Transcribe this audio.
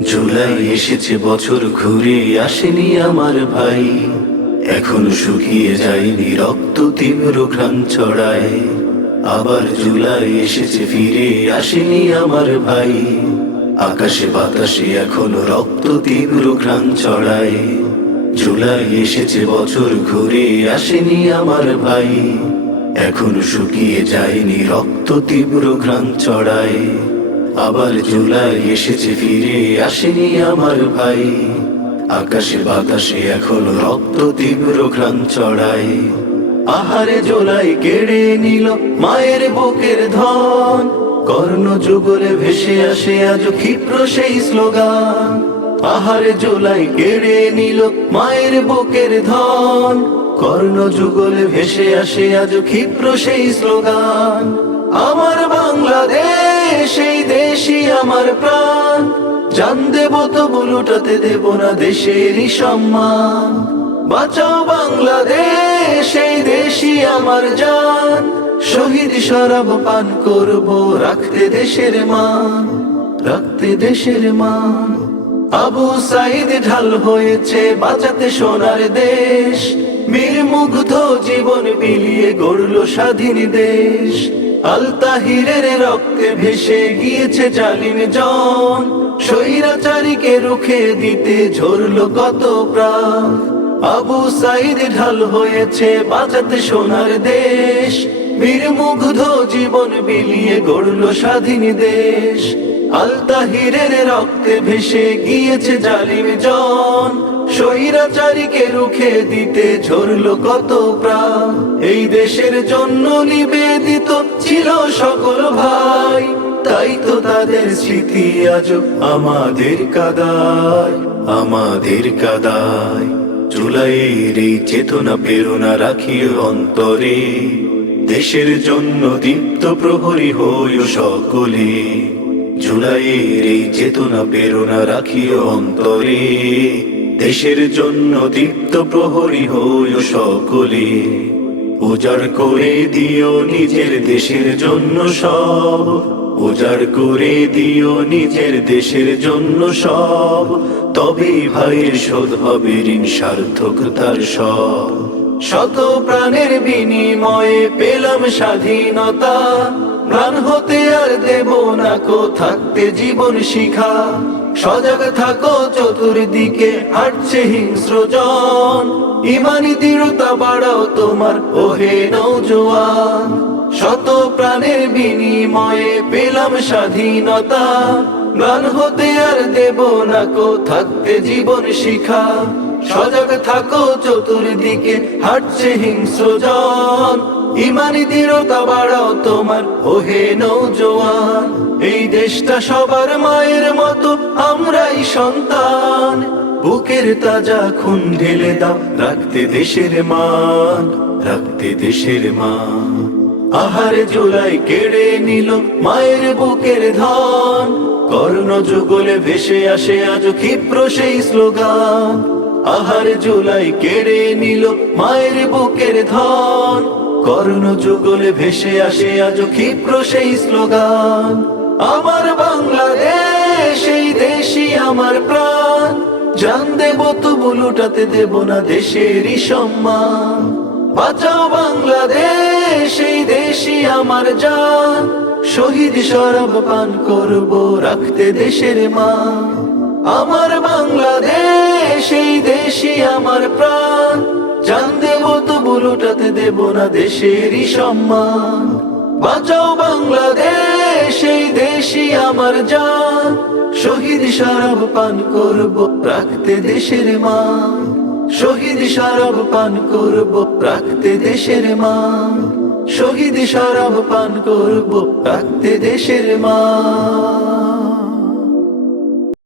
জুলাই এসেছে বছর ঘুরে আসেনি আমার ভাই, এখনো শুকিয়ে যায়নি রক্ত তীব্র ঘ্রাণ ছড়ায়। আবার জুলাই এসেছে ফিরে আসেনি আমার ভাই, আকাশে বাতাসে এখনো রক্ত তীব্র ঘ্রাণ ছড়ায়। জুলাই এসেছে বছর ঘুরে আসেনি আমার ভাই, এখনো শুকিয়ে যায়নি রক্ত তীব্র ঘ্রাণ ছড়ায়। আবার জুলাই এসেছে ফিরে আসেনি আমার ভাই, আকাশে বাতাসে এখনো রক্ত তীব্র ঘ্রাণ ছড়ায়। আহারে জুলাই কেড়ে নিল মায়ের বুকের ধন, কর্ণ যুগলে ভেসে আসে আজ ক্ষিপ্র সেই স্লোগান। আহারে জুলাই কেড়ে নিল মায়ের বুকের ধন, কর্ণ যুগলে ভেসে আসে আজ ক্ষিপ্র সেই স্লোগান। আমার বাংলাদেশ এই দেশই আমার প্রাণ, জান দেব তবু লুটাতে দেব না দেশেরই সম্মান। বাঁচাও বাংলাদেশ এই দেশই আমার জান, শহীদ শরাব পান করব রাখতে দেশের মান, রাখতে দেশের মান। আবু সাইদ ঢাল হয়েছে বাঁচাতে সোনার দেশ, বীর মুগ্ধ জীবন বিলিয়ে গড়ল স্বাধীন দেশ। আল তাহিরের রক্তে ভেসে গিয়েছে জালিম জন, স্বৈরাচারীকে রুখে দিতে ঝরল কত প্রাণ। আবু সাইদ ঢাল হয়েছে বাঁচাতে সোনার দেশ, বীর মুগ্ধ জীবন বিলিয়ে গড়ল স্বাধীন দেশ। আল তাহিরের রক্তে ভেসে গিয়েছে জালিম জন, স্বৈরাচারীকে রুখে দিতে ঝরল কত প্রাণ। এই দেশের জন্য নিবেদিত ছিল সকল ভাই, তাই তো তাদের স্মৃতি আজ আমাদের কাদায়, আমাদের কাদায়। জুলাইয়ের এই চেতনা প্রেরণা রাখি অন্তরে, দেশের জন্য দীপ্ত প্রহরী হইও সকলে। জুলাইয়ের এই চেতনা প্রেরণা রাখি অন্তরে, দেশের জন্য দীপ্ত প্রহরী হইও সকলে। উজাড় করে দিও নিজের দেশের জন্য সব, উজাড় করে দিও নিজের দেশের জন্য সব, তবেই ভাইয়ের শোধ হবে ঋণ সার্থকতার সব। শত প্রাণের বিনিময়ে পেলাম স্বাধীনতা, প্রাণ হতে আর দেব না কো থাকতে জীবন শিখা। সজাগ থাকো চতুর্দিকে হাঁটছে হিংস্র জন, ইমানি দৃঢ়তা বাড়াও তোমার ওহে নওজোয়ান। শত প্রাণের বিনিময়ে পেলাম স্বাধীনতা, প্রাণ হতে আর দেব না কো থাকতে জীবন শিখা। সজাগ থাকো চতুর্দিকে হাঁটছে হিংস্র জন, ইমানি দৃঢ়তা বাড়াও তোমার ওহে নওজোয়ান। এই দেশটা সবার মায়ের মতো আমরাই সন্তান, বুকের তাজা খুন ঢেলে দাও রাখতে দেশের মান, রাখতে দেশের মান। আহারে জুলাই কেড়ে নিল মায়ের বুকের ধন, কর্ণ যুগলে ভেসে আসে আজ ক্ষিপ্র সেই স্লোগান। আহারে জুলাই কেড়ে নিল মায়ের বুকের ধন, কর্ণ যুগলে ভেসে আসে আজ ক্ষিপ্র সেই স্লোগান। আমার বাংলাদেশ এই দেশই আমার প্রাণ, জান দেব তবু লুটাতে দেব না দেশেরই সম্মান। বাঁচাও বাংলাদেশ এই দেশই আমার জান, শহীদ শরাব পান করব রাখতে দেশের মান। আমার বাংলাদেশ এই দেশই আমার প্রাণ, জান দেব তবু লুটাতে দেব না দেশেরই সম্মান। বাঁচাও বাংলাদেশ এই দেশই আমার জান, শহীদ শরাব পান করব রাখতে দেশের মান। শহীদ শরাব পান করব রাখতে দেশের মান, শহীদ শরাব পান করব রাখতে দেশের মান।